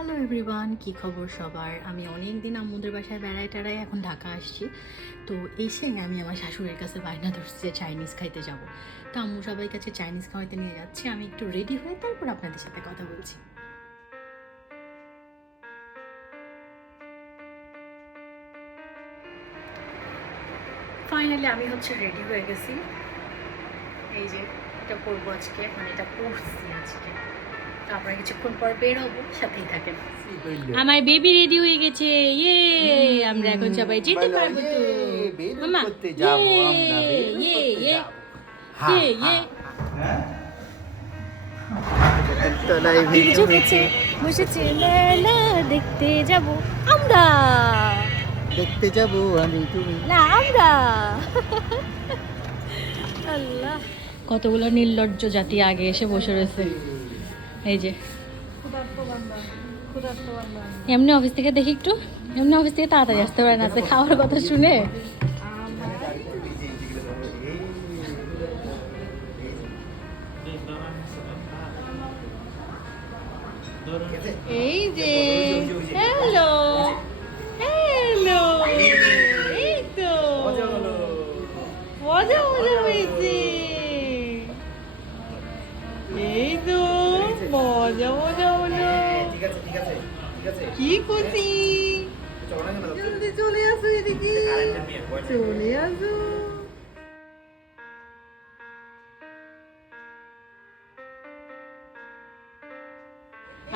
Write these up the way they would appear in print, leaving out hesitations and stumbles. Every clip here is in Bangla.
হ্যালো এভরিওয়ান, কী খবর সবার? আমি অনেক দিন আম্মুদের বাসায় বেড়ায় টেড়ায় এখন ঢাকা আসছি। তো এসে আমি আমার শাশুড়ির কাছে বায়না ধরছি যে চাইনিজ খাইতে যাব। তো আম্মু সবাই কাছে চাইনিজ খাওয়াইতে নিয়ে যাচ্ছে। আমি একটু রেডি হয়ে তারপর আপনাদের সাথে কথা বলছি। ফাইনালি আমি রেডি হয়ে গেছি। এই যে এটা করবো আজকে, মানে এটা পড়ছি আজকে। তারপরে কিছুক্ষণ পর বের হবো, সাথেই থাকেন। আমার বেবি রেডি হয়ে গেছে, ইয়ে! আমরা এখন সবাই যেতে পারবো তো মামা। ইয়ে ইয়ে ইয়ে ইয়ে বসেছে মেলা দেখতে যাব আমরা, দেখতে যাব আমি তুমি না আমরা। আল্লাহ, কতগুলো নির্লজ্জ জাতি আগে এসে বসে রয়েছে। এই যে এমনি অফিস থেকে দেখি একটু, এমনি অফিস থেকে তাড়াতাড়ি আসতে পারে না, আছে খাওয়ার কথা শুনে। এই যে হ্যালো হ্যালো, এই তো মজা মজা হয়েছে, এই তো মজা মজা হলো। কি খুশি, জলদি চলে আসো এদিকে, চলে আসো।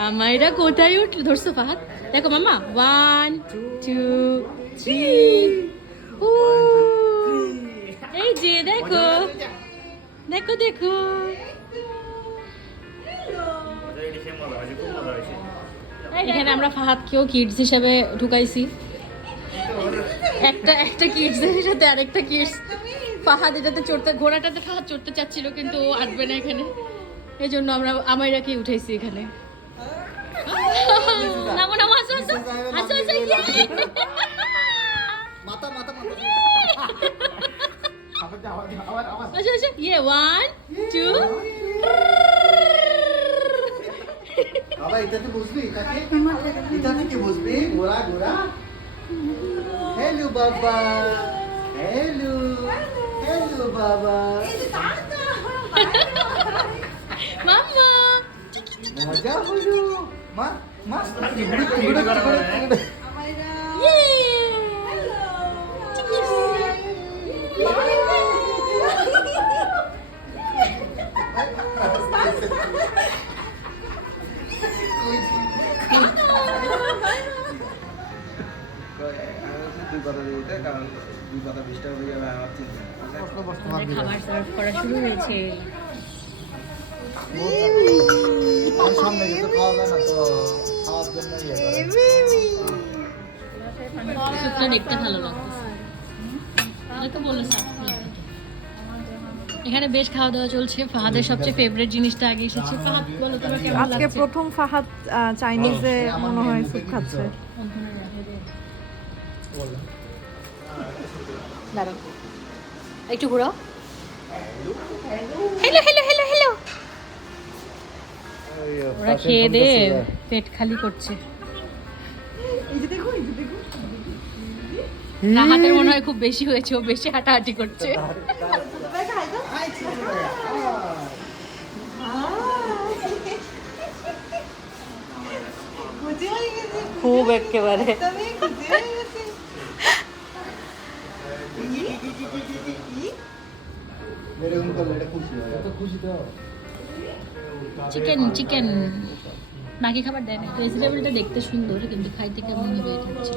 আমায়রা কোথায় উঠল? ধরছো ফাহাদ? দেখো মামা, 1 2 3। এই যে দেখো দেখো দেখো, এখানে আমরা ফাহাদকেও কিডস হিসাবে ঢুকাইছি। একটা একটা কিডসের সাথে আরেকটা কিডস। ফাহাদ এটাতে চড়তে, ঘোড়াটাতে ফাহাদ চড়তে চাচ্ছিল কিন্তু ও আসবে না এখানে, এই জন্য আমরা আমায়রাকে উঠাইছি এখানে। নামো নামো, আসো আসো আসো আসো, মাথা মাথা মাথা আসো আসো, ইয়ে 1 2। বাবা এটাতে বসবি, এটাতে কি বসবি? ঘোড়া ঘোড়া। হ্যালো বাবা, হ্যালো হ্যালো বাবা। মাম্মা মজা হলো মা মা। খাবার সার্ভ করা শুরু হয়েছে। সামনে যেতে খাওয়া যায় না তো, খাওয়ার জন্য স্যুপটা দেখতে ভালো লাগতেছে। তো বললো এখানে বেশ খাওয়া দাওয়া চলছে। ফাহাদের সবচেয়ে ফেভারিট জিনিসটা আগে এসেছে। ফাহাদ বলো তোমার কেমন লাগছে? আজকে প্রথম ফাহাদ চাইনিজে মনে হয় স্যুপ খাচ্ছে। দাঁড়াও একটু ঘুরাও। Hello hello hello hello. ওরা খেয়ে দে পেট খালি করছে। রাহাতের মনে হয় খুব বেশি হয়েছে, ও বেশি হাঁটাহাঁটি করছে। খুব একেবারে চিকেন চিকেন বাকি খাবার দেয় না। ভেজিটেবলটা দেখতে সুন্দর কিন্তু খাইতে কেমন হবে এটা হচ্ছে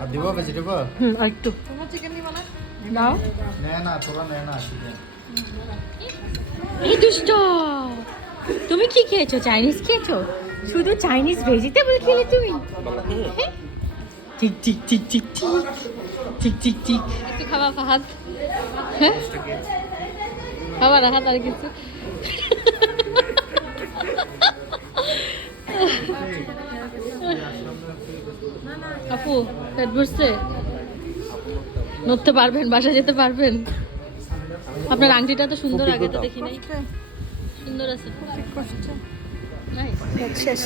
আর দিব ভেজিটেবল। আর একটু তোমার চিকেন নিবা না? দাও। নে না তোরা নে না চিকেন। এই দুষ্ট, তুমি কি খেয়েছো? চাইনিজ খেয়েছো? শুধু চাইনিজ ভেজিটেবল খেলে তুমি? ঠিক ঠিক ঠিক ঠিক ঠিক ঠিক ঠিক ঠিক। একটু খাওয়া ফাহাদ, হ্যাঁ খাওয়া রাহাত আর কিছু। আপু পেট ভরছে? নড়তে পারবেন? বাসা যেতে পারবেন? আপনার আংটিটা তো সুন্দর, খুব আগে তো বিগত। দেখি নাই। সুন্দর আছে। ঠিক করছে। শেষ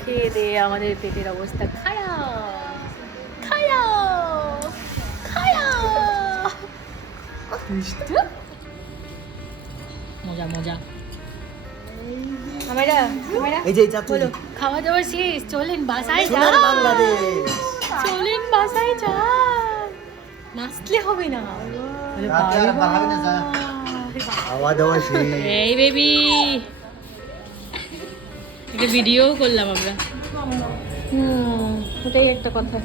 খেয়ে দিয়ে আমাদের পেটের অবস্থা খারাপ খারাপ খারাপ। মজা মজা। আমরা এই যে চাচু বলো খাওয়া দাওয়া শেষ, চলেন বাসায় যাই। সোনার বাংলাদেশ চলেন বাসায় যাই, নাচলে হবে না। রাতে আর বাহার না যা খাওয়া দাওয়া শেষ এই বেবি, একটা ভিডিও করলাম আমরা। ওটাই একটা কথা।